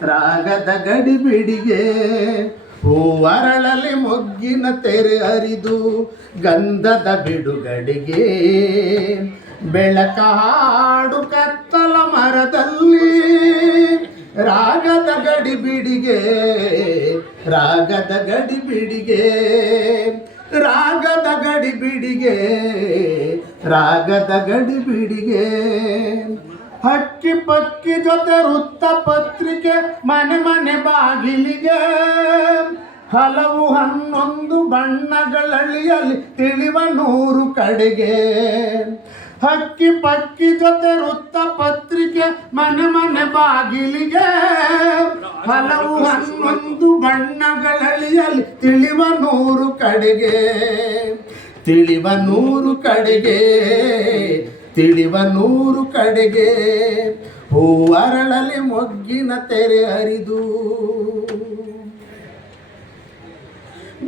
ರಾಗದ ಗಡಿಬಿಡಿಗೆ ಹೂವರಳಲಿ ಮೊಗ್ಗಿನ ತೆರೆ ಹರಿದು ಗಂಧದ ಬಿಡುಗಡೆಗೆ ಬೆಳಕ ಹಾಡು ಕತ್ತಲ ಮರದಲ್ಲಿ ರಾಗದ ಗಡಿಬಿಡಿಗೆ ರಾಗದ ಗಡಿಬಿಡಿಗೆ ರಾಗದ ಗಡಿಬಿಡಿಗೆ ರಾಗದ ಗಡಿಬಿಡಿಗೆ ಹಕ್ಕಿ ಪಕ್ಕಿ ಜೊತೆ ವೃತ್ತ ಪತ್ರಿಕೆ ಮನೆ ಮನೆ ಬಾಗಿಲಿಗೆ ಹಲವು 11 ಬಣ್ಣಗಳಳಿಯಲಿ ತಿಳಿವ 100 ಕಡೆಗೆ ಹಕ್ಕಿ ಪಕ್ಕಿ ಜೊತೆ ವೃತ್ತ ಪತ್ರಿಕೆ ಮನೆ ಮನೆ ಬಾಗಿಲಿಗೆ ಹಲವು 11 ಬಣ್ಣಗಳಳಿಯಲಿ ತಿಳಿವ 100 ಕಡೆಗೆ ತಿಳಿವ 100 ಕಡೆಗೆ ತಿಳಿವ 100 ಕಡೆಗೆ ಹೂವರಳಲಿ ಮೊಗ್ಗಿನ ತೆರೆ ಹರಿದು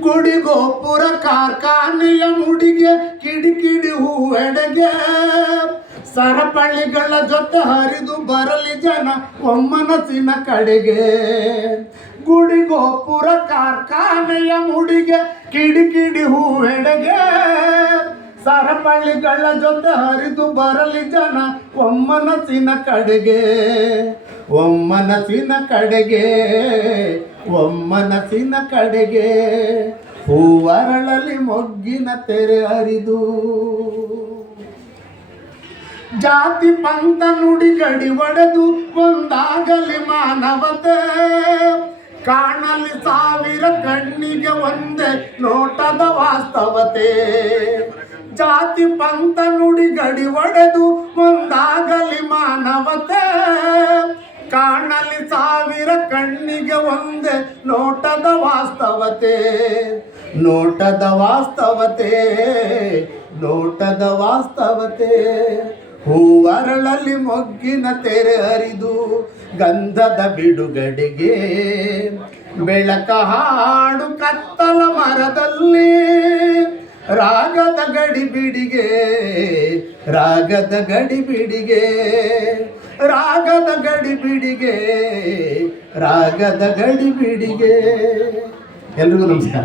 ಗುಡಿ ಗೋಪುರ ಕಾರ್ಖಾನೆಯ ಮುಡಿಗೆ ಕಿಡಿಕಿಡಿ ಹೂವೆಡೆಗೆ ಸರಪಳಿಗಳ ಜೊತೆ ಹರಿದು ಬರಲಿ ಜನ ಒಮ್ಮನಸಿನ ಕಡೆಗೆ ಗುಡಿ ಗೋಪುರ ಕಾರ್ಖಾನೆಯ ಮುಡಿಗೆ ಕಿಡಿಕಿಡಿ ಹೂವೆಡೆಗೆ ಸರಪಳಿಗಳ ಜೊತೆ ಹರಿದು ಬರಲಿ ಜನ ಒಮ್ಮನಸಿನ ಕಡೆಗೆ ಒಮ್ಮನಸಿನ ಕಡೆಗೆ ಒಮ್ಮನಸಿನ ಕಡೆಗೆ ಹೂವರಳಲಿ ಮೊಗ್ಗಿನ ತೆರೆ ಹರಿದು ಜಾತಿ ಪಂಥ ನುಡಿ ಗಡಿ ಒಡೆದು ಒಂದಾಗಲಿ ಮಾನವತೆ ಕಾಣಲಿ 1000 ಕಣ್ಣಿಗೆ ಒಂದೇ ನೋಟದ ವಾಸ್ತವತೆ ಜಾತಿ ಪಂಥ ನುಡಿ ಗಡಿ ಒಡೆದು ಒಂದಾಗಲಿ ಮಾನವತೆ ಕಾಣಲಿ 1000 ಕಣ್ಣಿಗೆ ಒಂದೇ ನೋಟದ ವಾಸ್ತವತೆ ನೋಟದ ವಾಸ್ತವತೆ ನೋಟದ ವಾಸ್ತವತೆ ಹೂವರಳಲಿ ಮೊಗ್ಗಿನ ತೆರೆ ಹರಿದು ಗಂಧದ ಬಿಡುಗಡೆಗೆ ಬೆಳಕ ಹಾಡು ಕತ್ತಲ ಮರದಲ್ಲಿ ರಾಗದ ಗಡಿಬಿಡಿಗೆ ರಾಗದ ಗಡಿಬಿಡಿಗೆ ರಾಗದ ಗಡಿಬಿಡಿಗೆ ರಾಗದ ಗಡಿಬಿಡಿಗೆ. ಎಲ್ರಿಗೂ ನಮಸ್ಕಾರ.